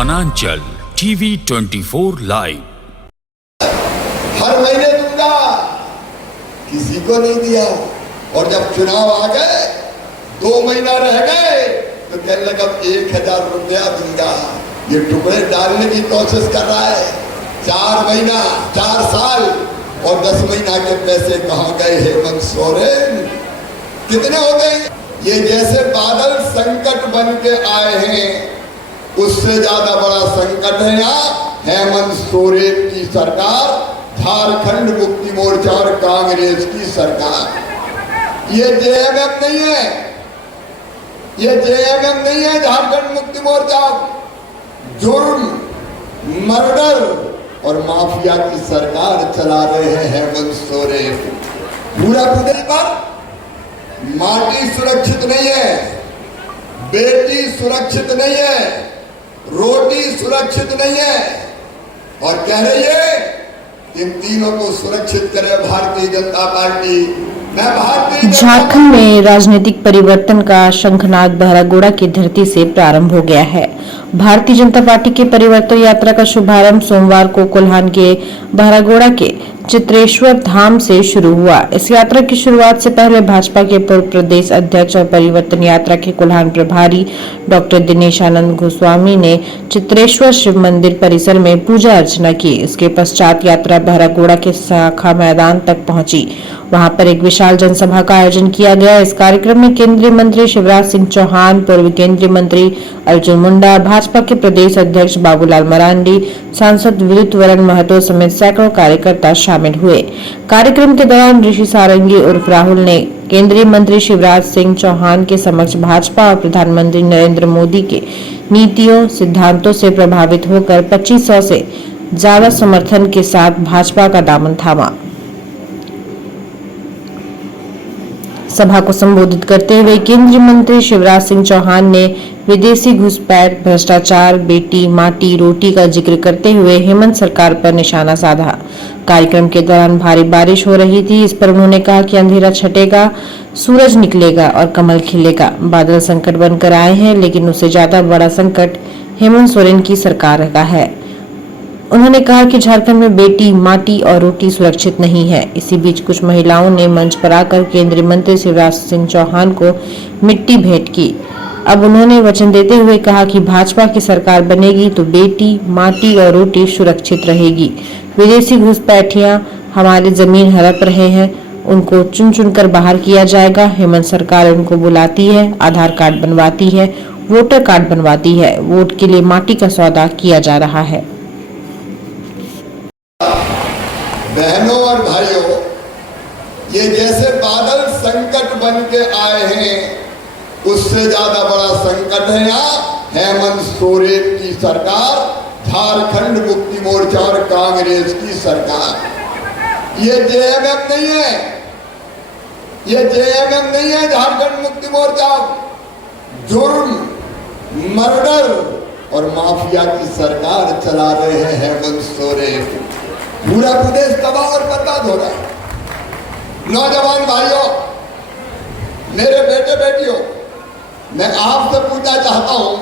वनांचल TV 24 live. हर महीने दूंगा, किसी को नहीं दिया। और जब चुनाव आ गए, 2 महीना रह गए, तो कहने लगा 1000 रुपया दूंगा। ये टुकड़े डालने की कोशिश कर रहा है। 4 महीना, 4 साल और 10 महीना के पैसे कहाँ गए हेमंत सोरेन? कितने हो गए? ये जैसे बादल संकट बन के आए हैं, उससे ज्यादा बड़ा संकट है यहाँ हेमंत सोरेन की सरकार, झारखंड मुक्ति मोर्चा और कांग्रेस की सरकार। ये जेएमएम नहीं है, ये जेएमएम नहीं है। झारखंड मुक्ति मोर्चा जुर्म, मर्डर और माफिया की सरकार चला रहे हैं हेमंत सोरेन। पूरा प्रदेश पर माटी सुरक्षित नहीं है, बेटी सुरक्षित नहीं है, रोटी सुरक्षित नहीं है, और कह रही है इन तीनों को सुरक्षित करे भारतीय जनता पार्टी। झारखंड में राजनीतिक परिवर्तन का शंखनाद बहरागोड़ा की धरती से प्रारंभ हो गया है। भारतीय जनता पार्टी की परिवर्तन यात्रा का शुभारंभ सोमवार को कोल्हान के बहरागोड़ा के चित्रेश्वर धाम से शुरू हुआ। इस यात्रा की शुरुआत से पहले भाजपा के पूर्व प्रदेश अध्यक्ष और परिवर्तन यात्रा के कोल्हान प्रभारी डॉक्टर दिनेश आनंद गोस्वामी ने चित्रेश्वर शिव मंदिर परिसर में पूजा अर्चना की। इसके पश्चात यात्रा बहरागोड़ा के शाखा मैदान तक पहुंची। वहां पर एक विशाल जनसभा का आयोजन किया गया। इस कार्यक्रम में केंद्रीय मंत्री शिवराज सिंह चौहान, पूर्व केंद्रीय मंत्री अर्जुन मुंडा, भाजपा के प्रदेश अध्यक्ष बाबूलाल मरांडी, सांसद विद्युत वरण महतो समेत सैकड़ों कार्यकर्ता शामिल हुए। कार्यक्रम के दौरान ऋषि सारंगी उर्फ राहुल ने केंद्रीय मंत्री शिवराज सिंह चौहान के समक्ष भाजपा और प्रधानमंत्री नरेंद्र मोदी के नीतियों सिद्धांतों से प्रभावित होकर 2500 से ज्यादा समर्थन के साथ भाजपा का दामन थामा। सभा को संबोधित करते हुए केंद्रीय मंत्री शिवराज सिंह चौहान ने विदेशी घुसपैठ, भ्रष्टाचार, बेटी, माटी, रोटी का जिक्र करते हुए हेमंत सरकार पर निशाना साधा। कार्यक्रम के दौरान भारी बारिश हो रही थी। इस पर उन्होंने कहा कि अंधेरा छटेगा, सूरज निकलेगा और कमल खिलेगा। बादल संकट बनकर आए हैं, लेकिन उससे ज्यादा बड़ा संकट हेमंत सोरेन की सरकार का है। उन्होंने कहा कि झारखंड में बेटी, माटी और रोटी सुरक्षित नहीं है। इसी बीच कुछ महिलाओं ने मंच पर आकर केंद्रीय मंत्री शिवराज सिंह चौहान को मिट्टी भेंट की। अब उन्होंने वचन देते हुए कहा कि भाजपा की सरकार बनेगी तो बेटी, माटी और रोटी सुरक्षित रहेगी। विदेशी घुसपैठियां हमारी जमीन हड़प रहे हैं, उनको चुन चुन कर बाहर किया जाएगा। हेमंत सरकार उनको बुलाती है, आधार कार्ड बनवाती है, वोटर कार्ड बनवाती है, वोट के लिए माटी का सौदा किया जा रहा है। बहनों और भाइयों, ये जैसे बादल संकट बन के आए हैं, उससे ज्यादा बड़ा संकट है यहाँ हेमंत सोरेन की सरकार, झारखंड मुक्ति मोर्चा और कांग्रेस की सरकार। ये जेएमएम नहीं है, ये जेएमएम नहीं है। झारखंड मुक्ति मोर्चा जुर्म, मर्डर और माफिया की सरकार चला रहे हैं हेमंत सोरेन। पूरा प्रदेश तबाह और बर्बाद हो रहा है। नौजवान भाइयों, मेरे बेटे बेटियों, मैं आपसे पूछना चाहता हूं,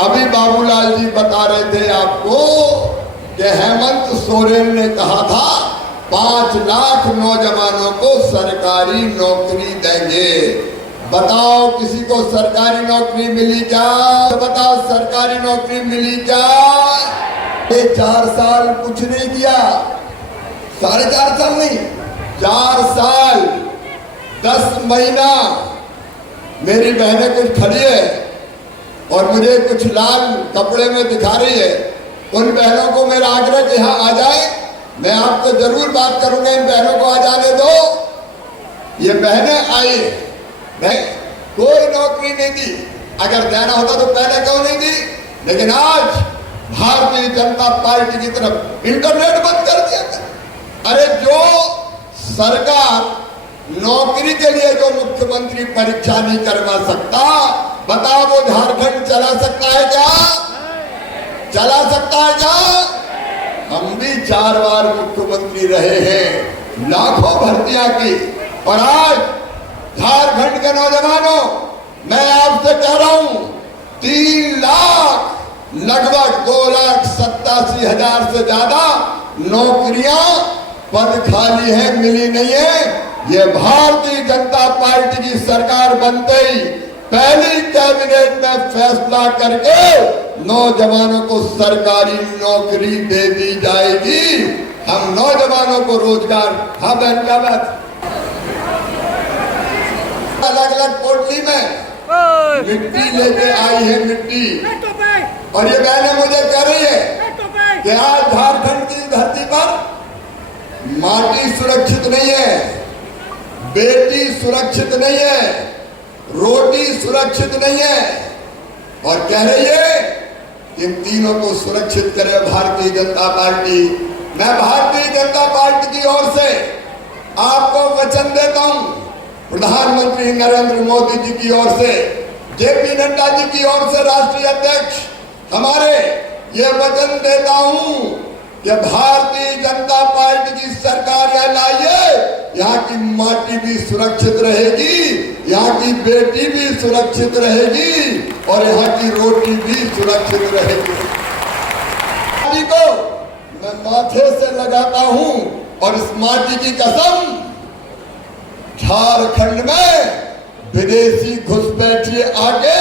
अभी बाबूलाल जी बता रहे थे आपको कि हेमंत सोरेन ने कहा था 5 लाख नौजवानों को सरकारी नौकरी देंगे। बताओ किसी को सरकारी नौकरी मिली क्या? बताओ सरकारी नौकरी मिली क्या? 4 साल कुछ नहीं किया, 4.5 साल नहीं, 4 साल 10 महीना। मेरी बहनें कुछ खड़ी है और मुझे कुछ लाल कपड़े में दिखा रही है। उन बहनों को मेरा आग्रह कि यहाँ आ जाए, मैं आपको जरूर बात करूंगा। इन बहनों को आ जाने दो। ये बहनें आई, नहीं कोई नौकरी नहीं दी। अगर देना होता तो पहले क्यों नहीं दी? लेकिन आज भारतीय जनता पार्टी की तरफ इंटरनेट बंद कर दिया। अरे जो सरकार नौकरी के लिए जो मुख्यमंत्री परीक्षा नहीं करवा सकता, बताओ वो झारखंड चला सकता है क्या? चला सकता है क्या? हम भी 4 बार मुख्यमंत्री रहे हैं, लाखों भर्तियां की, और आज झारखंड के नौजवानों, मैं आपसे कह रहा हूं 3 लाख लगभग 85,000 से ज्यादा नौकरियां पद खाली हैं, मिली नहीं है। ये भारतीय जनता पार्टी की सरकार बनते ही पहली कैबिनेट में फैसला करके नौजवानों को सरकारी नौकरी दे दी जाएगी। हम नौजवानों को रोजगार, हाँ बहन क्या बात, अलग अलग पोटली में मिट्टी लेके आई है, मिट्टी। और ये बहनें मुझे कह रही है कि आज झारखंड की धरती पर माटी सुरक्षित नहीं है, बेटी सुरक्षित नहीं है, रोटी सुरक्षित नहीं है, और कह रही है इन तीनों को सुरक्षित करे भारतीय जनता पार्टी। मैं भारतीय जनता पार्टी की ओर से आपको वचन देता हूं, प्रधानमंत्री नरेंद्र मोदी जी की ओर से, जेपी नड्डा जी की ओर से राष्ट्रीय अध्यक्ष हमारे, ये वचन देता हूं कि भारतीय जनता पार्टी की सरकार यहाँ लाइए, यहाँ की माटी भी सुरक्षित रहेगी, यहाँ की बेटी भी सुरक्षित रहेगी, और यहाँ की रोटी भी सुरक्षित रहेगी। माटी को मैं माथे से लगाता हूं, और इस माटी की कसम, झारखंड में विदेशी घुसपैठिए आके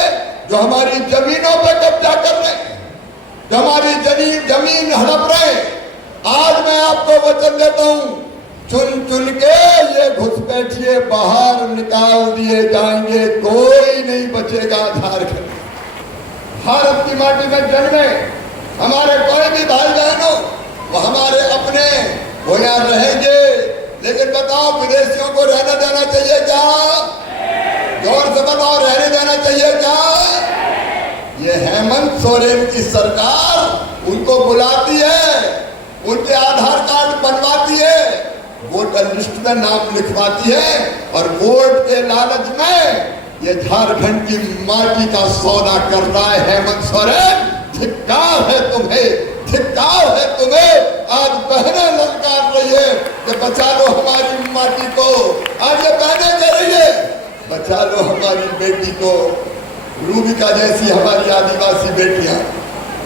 जो हमारी जमीनों पे कब्जा कर रहे, जो हमारी जमीन हड़प रहे, आज मैं आपको वचन देता हूं, चुन चुन के ये घुसपैठिए बाहर निकाल दिए जाएंगे, कोई नहीं बचेगा झारखंड। भारत की माटी में जन्मे हमारे कोई भी भाई बहनों, वो हमारे अपने, वो यहाँ रहेंगे। लेकिन बताओ, विदेशियों को रहने देना चाहिए क्या? जोर से बताओ, रहने देना चाहिए क्या? ये हेमंत सोरेन की सरकार उनको बुलाती है, उनके आधार कार्ड बनवाती है, वोटर लिस्ट में नाम लिखवाती है, और वोट के लालच में ये झारखंड की माटी का सौदा कर रहा है हेमंत सोरेन। धिक्कार है तुम्हें, धिक्कार है तुम्हें। आज बहनें ललकार रही है कि बचा लो हमारी माटी को। आज ये बहनें कह रही है बचा लो हमारी बेटी को। रूबिका जैसी हमारी आदिवासी बेटियां,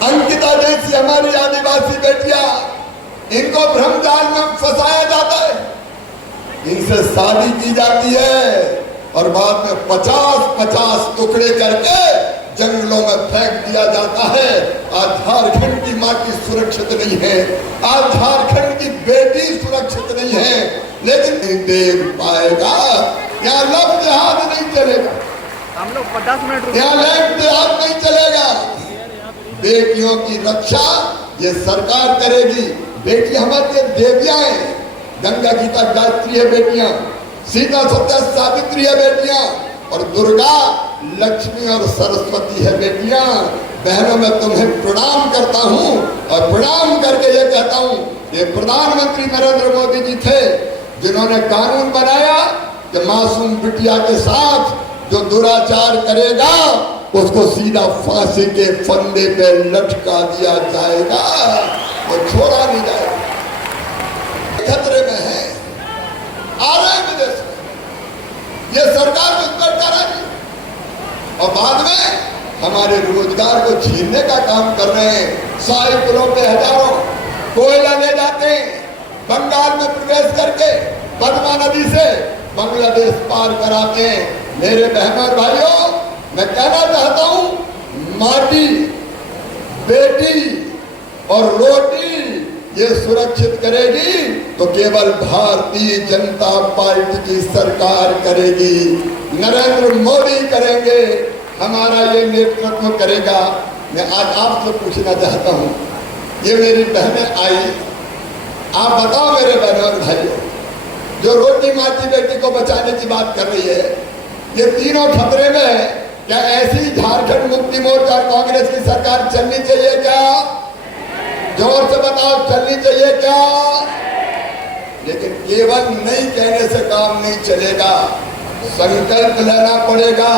अंकिता जैसी हमारी आदिवासी बेटियां, इनको भ्रमजाल में फंसाया जाता है, इनसे शादी की जाती है, और बाद में 50-50 टुकड़े करके जंगलों में फेंक दिया जाता है। आज झारखंड की माटी सुरक्षित नहीं है, आज झारखंड की बेटी सुरक्षित नहीं है। लेकिन नहीं देख पाएगा, यहाँ लफ्ज जिहाद नहीं चलेगा, हम लोग 50 मिनट यहाँ लैंड जिहाद नहीं चलेगा। बेटियों की रक्षा ये सरकार करेगी। बेटी हमारी देवियां हैं, गंगा गीता गायत्री है बेटियां, सीता सत्या सावित्री है बेटियां, और दुर्गा लक्ष्मी और सरस्वती है बेटियां। बहनों मैं तुम्हें प्रणाम करता हूं, और प्रणाम करके ये कहता हूं, ये प्रधानमंत्री नरेंद्र मोदी जी थे जिन्होंने कानून बनाया कि मासूम बिटिया के साथ जो दुराचार करेगा उसको सीधा फांसी के फंदे पे लटका दिया जाएगा, वो छोड़ा नहीं जाएगा। खतरे में है, आ रहे हैं विदेश में, ये सरकार घुसपैठ कर रही है, और बाद में हमारे रोजगार को छीनने का काम कर रहे हैं। सैकड़ों पे हजारों कोयला ले जाते हैं, बंगाल में प्रवेश करके पद्मा नदी से बांग्लादेश पार कराते हैं। मेरे बहनों और भाइयों, मैं कहना चाहता हूं, माटी, बेटी और रोटी ये सुरक्षित करेगी तो केवल भारतीय जनता पार्टी की सरकार करेगी, नरेंद्र मोदी करेंगे, हमारा ये नेतृत्व करेगा। मैं आज आपसे पूछना चाहता हूं, ये मेरी बहनें आई, आप बताओ मेरे बहनों और भाइयों, जो रोटी माटी बेटी को बचाने की बात कर रही है, ये तीनों खतरे में है। क्या ऐसी झारखंड मुक्ति मोर्चा कांग्रेस की सरकार चलनी चाहिए क्या? जोर से बताओ, चलनी चाहिए क्या? लेकिन केवल नहीं कहने से काम नहीं चलेगा, संकल्प लेना पड़ेगा।